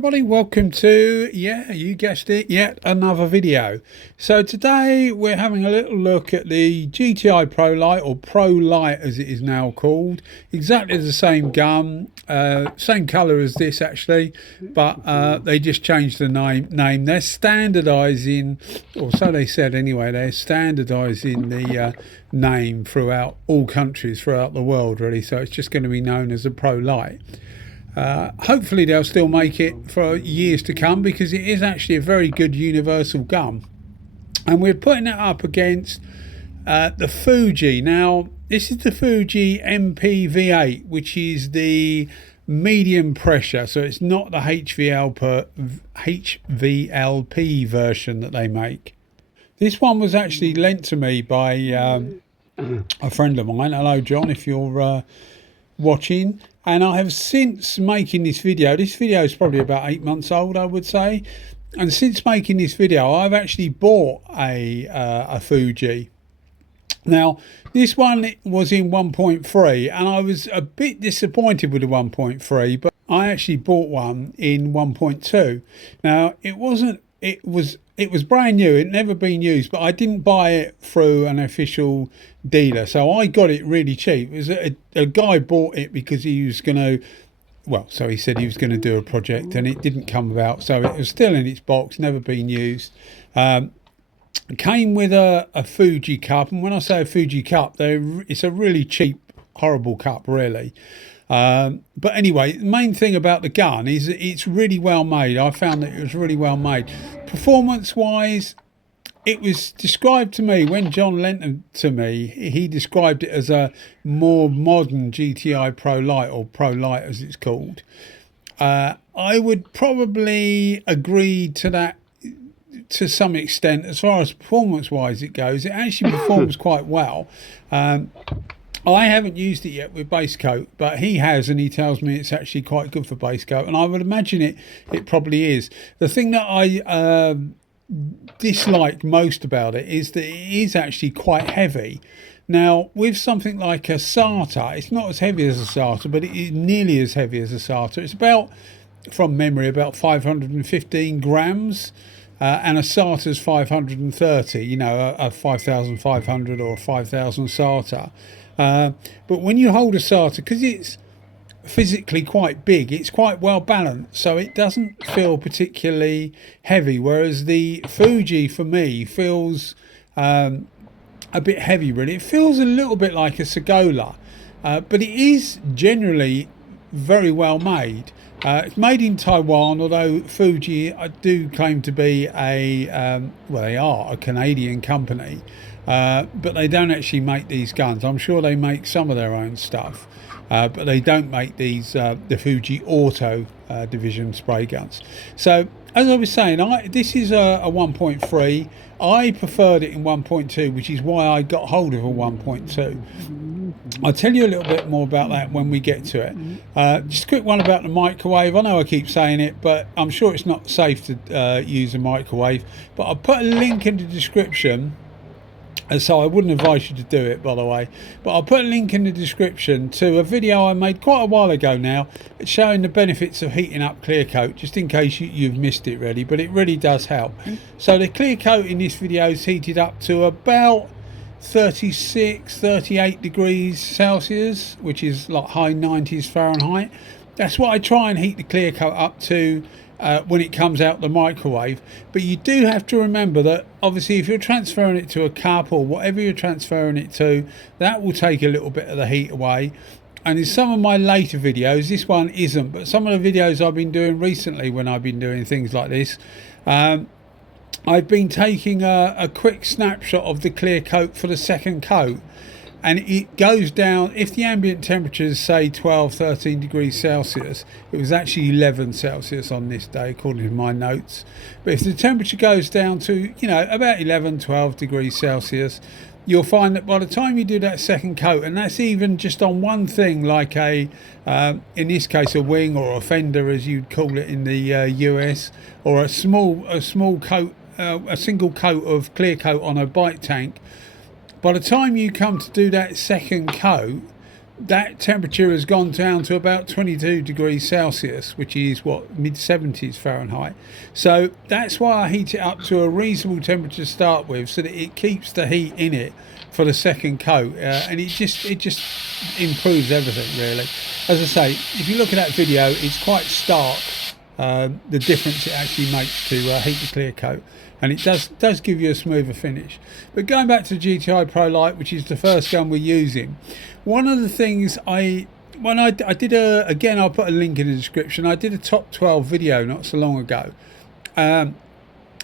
everybody, welcome to, yeah, you guessed it, yet another video. So today we're having a little look at the GTI Prolite, or Pro Lite as it is now called. Exactly the same gun, same colour as this actually, but they just changed the name. They're standardising, or so they said anyway, they're standardising the name throughout all countries throughout the world really, so it's just going to be known as a Pro Lite. Hopefully they'll still make it for years to come, because it is actually a very good universal gun. And we're putting it up against the Fuji. Now this is the Fuji MPV8, which is the medium pressure, so it's not the HVLP version that they make. This one was actually lent to me by a friend of mine. Hello John, if you're watching. And I have since making this video is probably about 8 months old, I would say, and since making this video I've actually bought a Fuji. Now this one was in 1.3 and I was a bit disappointed with the 1.3, but I actually bought one in 1.2. Now it was brand new, it never been used, but I didn't buy it through an official dealer, so I got it really cheap. It was a guy bought it because he was going to, well, so he said he was going to do a project and it didn't come about, so it was still in its box, never been used. It came with a Fuji cup, and when I say a Fuji cup, it's a really cheap, horrible cup really. But anyway, the main thing about the gun is that it's really well made. I found that it was really well made. Performance wise, it was described to me, when John lent them to me, he described it as a more modern GTI Pro Lite, or Pro Lite as it's called. I would probably agree to that to some extent. As far as performance wise it goes, it actually performs quite well. I haven't used it yet with base coat, but he has, and he tells me it's actually quite good for base coat, and I would imagine it probably is. The thing that I dislike most about it is that it is actually quite heavy. Now with something like a SATA, it's not as heavy as a SATA, but it is nearly as heavy as a SATA. It's about, from memory, about 515 grams. And a SATA's 530, you know, a 5,500 or a 5,000 SATA. But when you hold a SATA, because it's physically quite big, it's quite well balanced, so it doesn't feel particularly heavy, whereas the Fuji for me feels a bit heavy really. It feels a little bit like a Segola, but it is generally very well made. It's made in Taiwan, although Fuji do claim to be well, they are a Canadian company, but they don't actually make these guns. I'm sure they make some of their own stuff, but they don't make these the Fuji Auto division spray guns. So as I was saying, this is a 1.3. I preferred it in 1.2, which is why I got hold of a 1.2. I'll tell you a little bit more about that when we get to it. Just a quick one about the microwave. I know I keep saying it, but I'm sure it's not safe to use a microwave, but I'll put a link in the description. So I wouldn't advise you to do it, by the way, but I'll put a link in the description to a video I made quite a while ago now. It's showing the benefits of heating up clear coat, just in case you've missed it really, but it really does help. So the clear coat in this video is heated up to about 36-38 degrees Celsius, which is like high 90s Fahrenheit. That's what I try and heat the clear coat up to when it comes out the microwave. But you do have to remember that obviously if you're transferring it to a cup or whatever you're transferring it to, that will take a little bit of the heat away. And in some of my later videos, this one isn't, but some of the videos I've been doing recently when I've been doing things like this, I've been taking a quick snapshot of the clear coat for the second coat, and it goes down. If the ambient temperature is say 12-13 degrees Celsius, it was actually 11 Celsius on this day according to my notes, but if the temperature goes down to, you know, about 11-12 degrees Celsius, you'll find that by the time you do that second coat, and that's even just on one thing like a in this case a wing or a fender as you'd call it in the US, or a small coat, a single coat of clear coat on a bike tank, by the time you come to do that second coat, that temperature has gone down to about 22 degrees Celsius, which is what, mid-70s Fahrenheit. So that's why I heat it up to a reasonable temperature to start with, so that it keeps the heat in it for the second coat, and it just improves everything really. As I say, if you look at that video, it's quite stark, the difference it actually makes to heat the clear coat, and it does give you a smoother finish. But going back to the GTI Pro Lite, which is the first gun we're using, one of the things I did again, I'll put a link in the description, I did a top 12 video not so long ago, and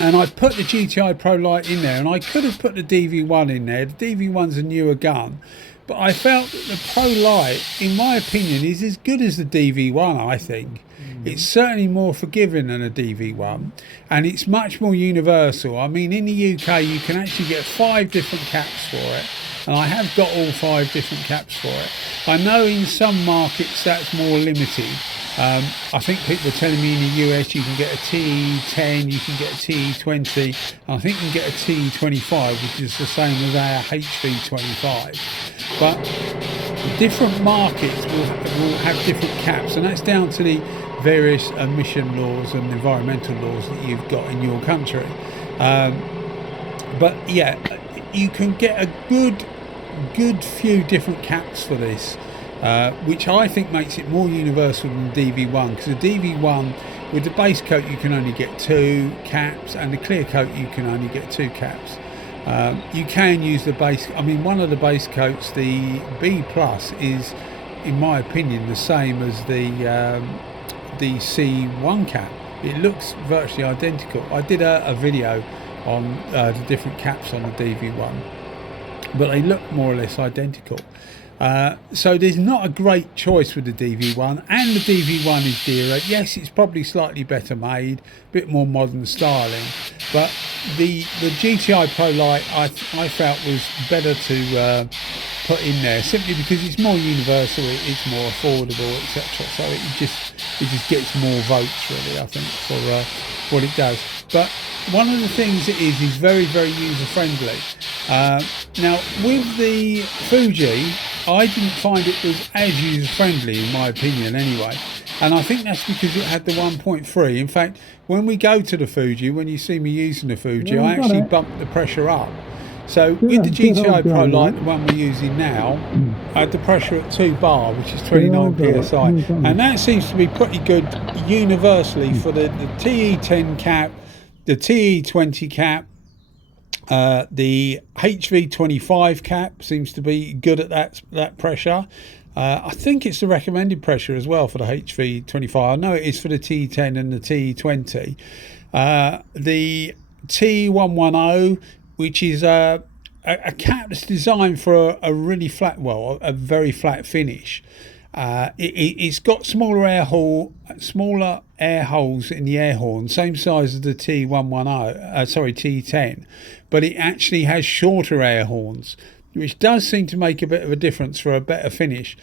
I put the GTI Pro Lite in there, and I could have put the DV1 in there. The DV1's a newer gun, but I felt that the Pro Lite, in my opinion, is as good as the DV1, I think. It's certainly more forgiving than a DV1, and it's much more universal. I mean, in the UK, you can actually get 5 different caps for it, and I have got all 5 different caps for it. I know in some markets that's more limited. I think people are telling me in the US you can get a TE10, you can get a TE20, and I think you can get a TE25, which is the same as our HV25. But different markets will have different caps, and that's down to the various emission laws and environmental laws that you've got in your country. But yeah, you can get a good few different caps for this, which I think makes it more universal than the DV1, because the DV1, with the base coat you can only get 2 caps, and the clear coat you can only get 2 caps. You can use the base, I mean, one of the base coats, the B Plus, is in my opinion the same as the C1 cap. It looks virtually identical. I did a video on the different caps on the DV1, but they look more or less identical. So there's not a great choice with the DV1, and the DV1 is dearer. Yes, it's probably slightly better made, a bit more modern styling, but the GTI Pro Lite I felt was better to put in there, simply because it's more universal, it's more affordable, etc. So it just gets more votes really, I think, for what it does. But one of the things it is very, very user friendly. Now with the Fuji, I didn't find it was as user friendly, in my opinion anyway, and I think that's because it had the 1.3. In fact, when we go to the Fuji, when you see me using the Fuji, I actually bump the pressure up. So with the GTI Pro Lite, the one we're using now, I had the pressure at 2 bar, which is 29 psi, and that seems to be pretty good universally for the TE10 cap, the TE20 cap, the HV25 cap seems to be good at that pressure. I think it's the recommended pressure as well for the HV25. I know it is for the TE10 and the TE20. The T110, which is a cap that's designed for a really flat, well, a very flat finish. It's got smaller air holes in the air horn, same size as the T10, but it actually has shorter air horns, which does seem to make a bit of a difference for a better finish.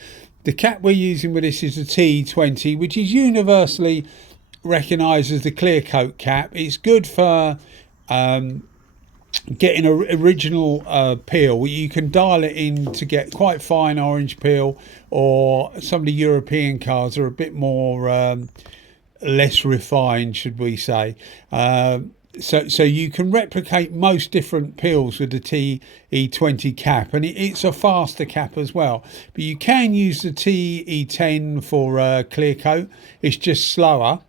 The cap we're using with this is the T20, which is universally recognised as the clear coat cap. It's good for getting an original peel. You can dial it in to get quite fine orange peel, or some of the European cars are a bit more less refined, should we say. So you can replicate most different peels with the TE20 cap, and it's a faster cap as well. But you can use the TE10 for clear coat. It's just slower,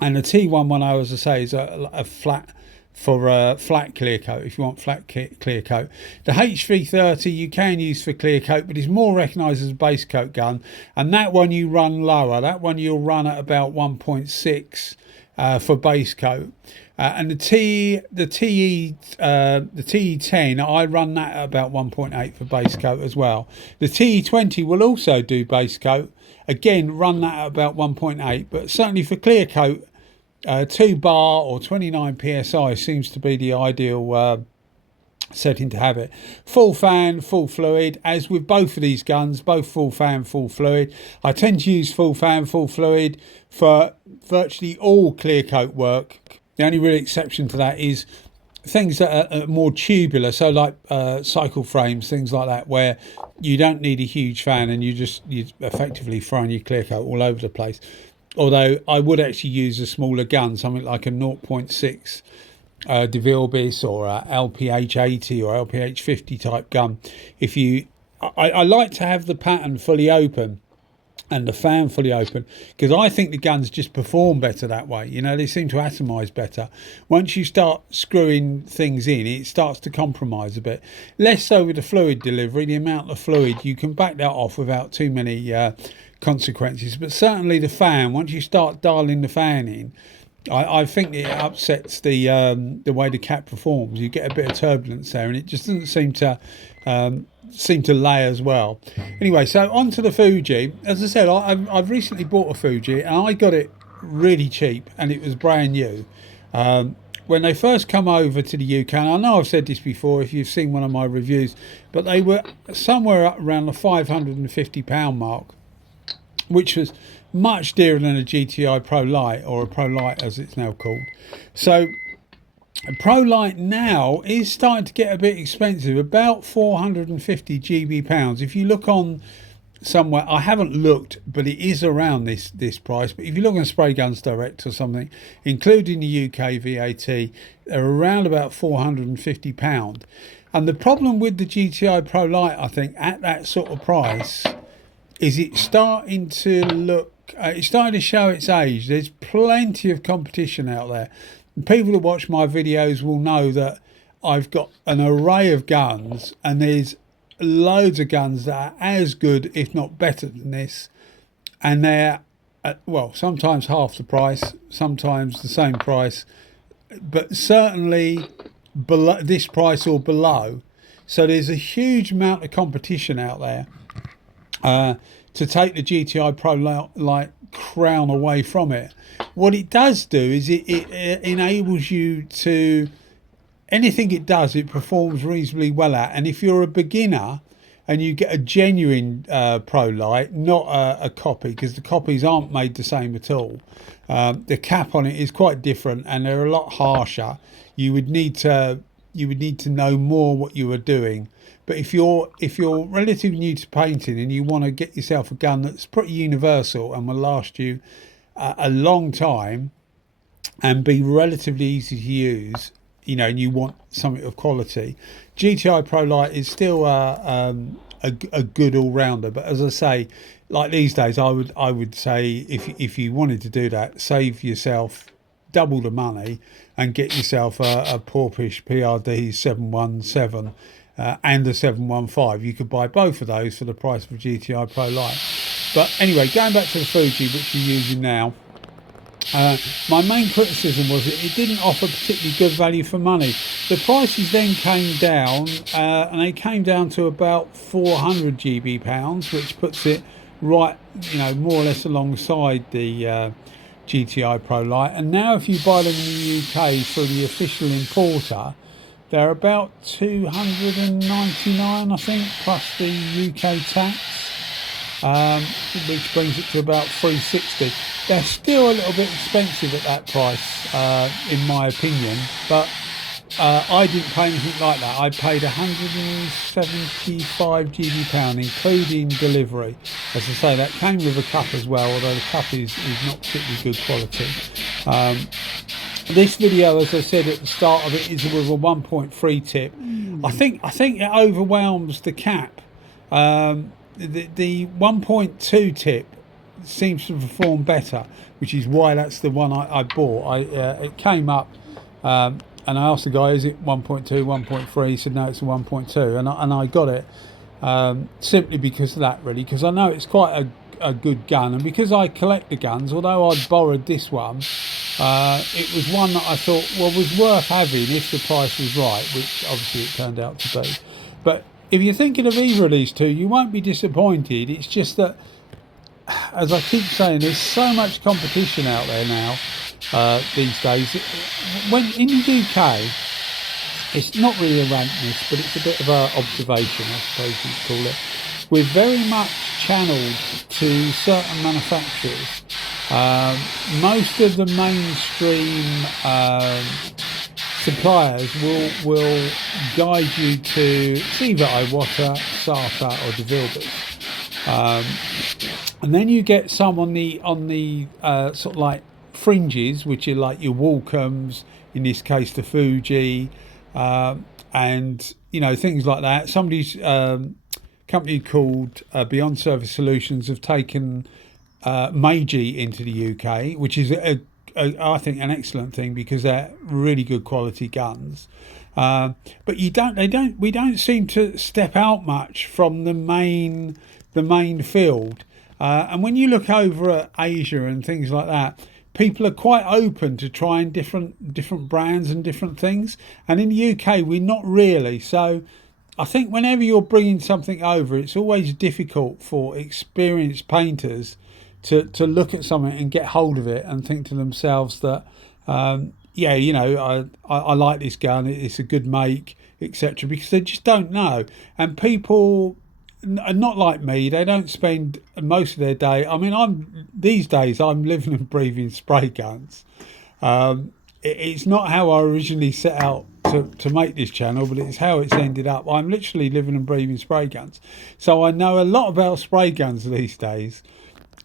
and the T110, as I say, is a flat, for a flat clear coat, if you want flat clear coat. The HV30 you can use for clear coat, but it's more recognised as a base coat gun, and that one you run lower. That one you'll run at about 1.6 for base coat. And the TE10, I run that at about 1.8 for base coat as well. The TE20 will also do base coat, again run that at about 1.8, but certainly for clear coat, 2 bar or 29 psi seems to be the ideal setting to have it. Full fan, full fluid, as with both of these guns, both full fan, full fluid. I tend to use full fan, full fluid for virtually all clear coat work. The only real exception to that is things that are more tubular, so like cycle frames, things like that, where you don't need a huge fan and you're effectively throwing your clear coat all over the place. Although I would actually use a smaller gun, something like a 0.6 Devilbiss or a LPH80 or LPH50 type gun. If you, I like to have the pattern fully open and the fan fully open, because I think the guns just perform better that way. You know, they seem to atomize better. Once you start screwing things in, it starts to compromise a bit. Less so with the fluid delivery. The amount of fluid, you can back that off without too many consequences. But certainly the fan, once you start dialing the fan in, I think it upsets the way the cap performs. You get a bit of turbulence there, and it just doesn't seem to lay as well. Anyway, so on to the Fuji. As I said, I've recently bought a Fuji, and I got it really cheap, and it was brand new. When they first come over to the UK, and I know I've said this before if you've seen one of my reviews, but they were somewhere up around the £550 mark, which was much dearer than a GTI Pro Lite, or a Pro Lite as it's now called. So a Pro Lite now is starting to get a bit expensive, about 450 GB pounds. If you look on somewhere, I haven't looked, but it is around this price. But if you look on Spray Guns Direct or something, including the UK VAT, they're around about 450 pound. And the problem with the GTI Pro Lite, I think, at that sort of price, is it's starting to look, it's starting to show its age. There's plenty of competition out there. People who watch my videos will know that I've got an array of guns, and there's loads of guns that are as good, if not better than this, and they're well, sometimes half the price, sometimes the same price, but certainly below this price or below. So there's a huge amount of competition out there to take the GTI Pro Lite crown away from it. What it does do is it enables you to, anything it does, it performs reasonably well at. And if you're a beginner and you get a genuine Pro Lite, not a copy, because the copies aren't made the same at all, the cap on it is quite different and they're a lot harsher. You would need to know more what you were doing. But if you're relatively new to painting and you want to get yourself a gun that's pretty universal and will last you a long time and be relatively easy to use, you know, and you want something of quality, GTI Pro Lite is still a good all-rounder. But as I say, like these days, I would say if you wanted to do that, save yourself double the money and get yourself a Porpish PRD 717 and a 715. You could buy both of those for the price of a GTI Pro Lite. But anyway, going back to the Fuji, which you're using now, my main criticism was that it didn't offer particularly good value for money. The prices then came down, and they came down to about 400 GB pounds, which puts it right, you know, more or less alongside the GTI Pro Lite. And now if you buy them in the UK through the official importer, they're about 299, I think, plus the UK tax, which brings it to about 360. They're still a little bit expensive at that price, in my opinion, but I didn't pay anything like that. I paid 175 GB pound, including delivery. As I say, that came with a cup as well, although the cup is not particularly good quality. This video, as I said at the start of it, is with a 1.3 tip. I think it overwhelms the cap. The 1.2 tip seems to perform better, which is why that's the one I bought. It came up, and I asked the guy, is it 1.2, 1.3? He said no, it's a 1.2, and I got it simply because of that, really, because I know it's quite a good gun, and because I collect the guns, although I'd borrowed this one, it was one that I thought, well, was worth having if the price was right, which obviously it turned out to be. But if you're thinking of either of these two, you won't be disappointed. It's just that, as I keep saying, there's so much competition out there now these days. When in the UK, it's not really a rankness, but it's a bit of an observation, I suppose you'd call it. We're very much channeled to certain manufacturers. Most of the mainstream suppliers will guide you to it's either Iwata, Sata or Devilbiss. And then you get some on the sort of like fringes, which are like your Walcoms, in this case the Fuji, and you know, things like that. Somebody's company called Beyond Service Solutions have taken Meiji into the UK, which is I think an excellent thing because they're really good quality guns. But we don't seem to step out much from the main field. And when you look over at Asia and things like that, people are quite open to trying different brands and different things. And in the UK, we're not really. So I think whenever you're bringing something over, it's always difficult for experienced painters to look at something and get hold of it and think to themselves that, yeah, you know, I like this gun, it's a good make, etc. Because they just don't know. And people are not like me, they don't spend most of their day, I mean, these days I'm living and breathing spray guns. It's not how I originally set out to make this channel, but it's how it's ended up. I'm literally living and breathing spray guns. So I know a lot about spray guns these days,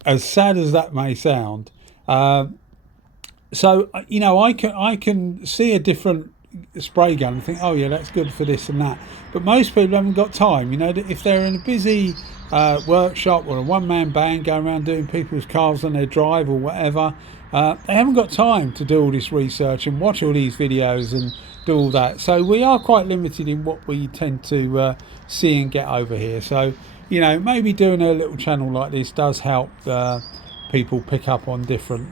as sad as that may sound. So, you know, I can see a different spray gun and think, oh yeah, that's good for this and that. But most people haven't got time. You know, if they're in a busy workshop or a one-man band going around doing people's cars on their drive or whatever, they haven't got time to do all this research and watch all these videos and do all that. So we are quite limited in what we tend to see and get over here. So, you know, maybe doing a little channel like this does help people pick up on different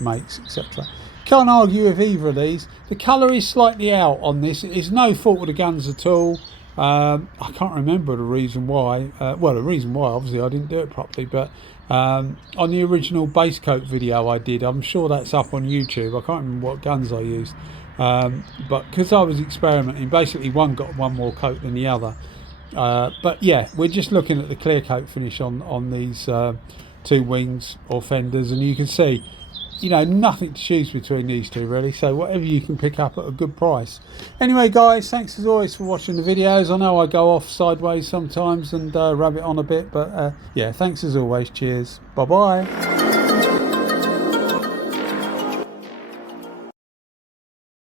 makes, etc. Can't argue with either of these. The colour is slightly out on this. It's no fault of the guns at all. I can't remember the reason why. Well, the reason why, obviously, I didn't do it properly. But on the original base coat video I did, I'm sure that's up on YouTube. I can't remember what guns I used. But because I was experimenting, basically one got one more coat than the other. But yeah, we're just looking at the clear coat finish on these two wings or fenders, and you can see, you know, nothing to choose between these two really, so whatever you can pick up at a good price. Anyway guys, thanks as always for watching the videos. I know I go off sideways sometimes and rabbit on a bit, but yeah, thanks as always. Cheers, bye bye.